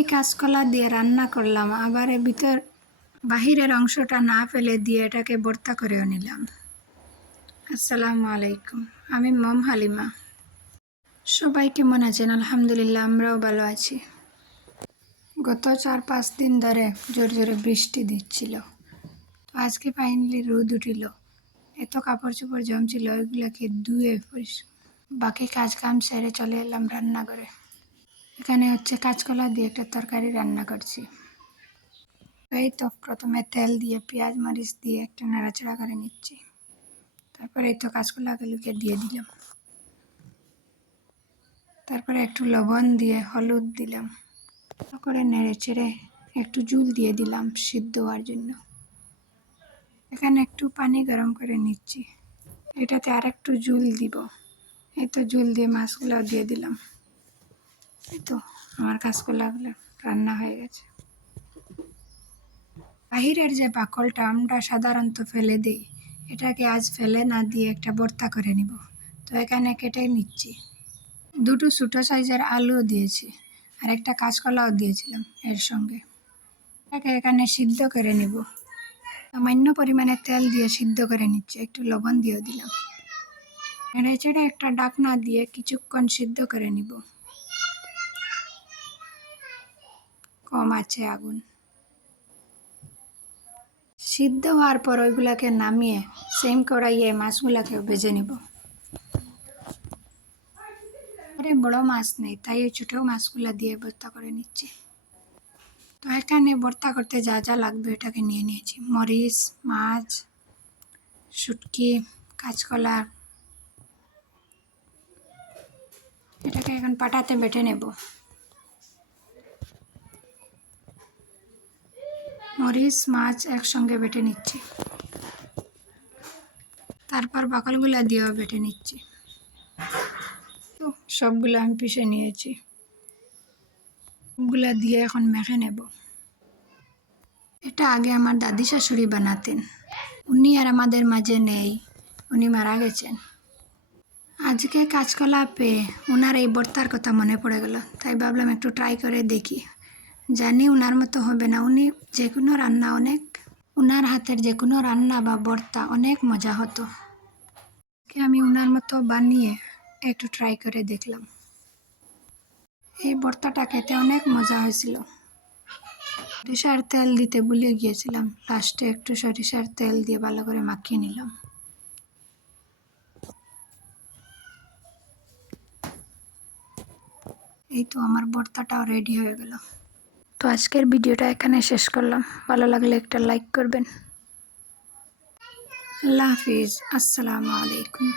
এই কাঁচকলা দিয়ে রান্না করলাম, আবার এর ভিতর বাহিরের অংশটা না ফেলে দিয়ে এটাকে ভর্তা করেও নিলাম। আসসালামু আলাইকুম, আমি মম হালিমা। সবাই কেমন আছেন? আলহামদুলিল্লাহ, আমরাও ভালো আছি। গত 4-5 দিন ধরে জোরে জোরে বৃষ্টি দিচ্ছিল। তো আজকে ফাইনালি রোদ উঠিল। এত কাপড় চোপড় জমছিল, ওইগুলোকে ধুয়ে বাকি কাজ কাম সেরে চলে এলাম রান্নাঘরে। এখানে হচ্ছে কাঁচকলা দিয়ে একটা তরকারি রান্না করছি। এই তো প্রথমে তেল দিয়ে পেঁয়াজ মরিচ দিয়ে একটু নাড়াচাড়া করে নিচ্ছি। তারপরে এই তো কাঁচকলাগুলোকে দিয়ে দিলাম। তারপরে একটু লবণ দিয়ে হলুদ দিলাম, করে নেড়ে চেড়ে একটু জল দিয়ে দিলাম সিদ্ধ হওয়ার জন্য। এখানে একটু পানি গরম করে নিচ্ছি, এটাতে আর একটু জল দিব। এই তো জল দিয়ে মাছগুলো দিয়ে দিলাম। এই তো আমার কাঁচকলাগুলো রান্না হয়ে গেছে। বাহিরের যে বাকলটা আমরা সাধারণত ফেলে দিই, এটাকে আজ ফেলে না দিয়ে একটা ভর্তা করে নিব। তো এখানে কেটে নিচ্ছি। দুটো ছোটো সাইজের আলুও দিয়েছি, আর একটা কাঁচকলাও দিয়েছিলাম এর সঙ্গে। এটাকে এখানে সিদ্ধ করে নিব। সামান্য পরিমাণে তেল দিয়ে সিদ্ধ করে নিচ্ছি, একটু লবণ দিয়েও দিলাম। নেড়ে চেড়ে একটা ঢাকনা দিয়ে কিছুক্ষণ সিদ্ধ করে নিব, কম আছে আগুন। সিদ্ধ হওয়ার পর ওইগুলাকে নামিয়ে সেম কড়াইয়ে মাছগুলাকেও ভেজে নিব। আরে বড় মাছ নেই, তাই ওই ছোটো মাছগুলা দিয়ে ভর্তা করে নিচ্ছি। তো এখানে ভর্তা করতে যা যা লাগবে এটাকে নিয়ে নিয়েছি। মরিচ, মাছ, শুটকি, কাঁচকলা। এটাকে এখন পাটাতে বেটে নেব। মরিচ মাছ একসঙ্গে বেটে নিচ্ছি, তারপর বাকলগুলা দিয়েও বেটে নিচ্ছি। তো সবগুলো আমি পিষে নিয়েছি, সবগুলা দিয়ে এখন মেখে নেব। এটা আগে আমার দাদি শাশুড়ি বানাতেন, উনি আর আমাদের মাঝে নেই, উনি মারা গেছেন। আজকে কাঁচকলা পেয়ে ওনার এই ভর্তার কথা মনে পড়ে গেল, তাই ভাবলাম একটু ট্রাই করে দেখি। জানি ওনার মতো হবে না, উনি যে কোনো রান্না ওনার হাতের যে কোনো রান্না বা ভর্তা অনেক মজা হতো। আমি ওনার মতো বানিয়ে একটু ট্রাই করে দেখলাম। এই ভর্তাটা খেতে অনেক মজা হয়েছিল। সরিষার তেল দিতে ভুলে গিয়েছিলাম, লাস্টে একটু সরিষার তেল দিয়ে ভালো করে মাখিয়ে নিলাম। এই তো আমার ভর্তাটাও রেডি হয়ে গেল। তো আজকের ভিডিওটা এখানে শেষ করলাম। ভালো লাগলে একটা লাইক করবেন। আল্লাহ হাফিজ, আসসালামু আলাইকুম।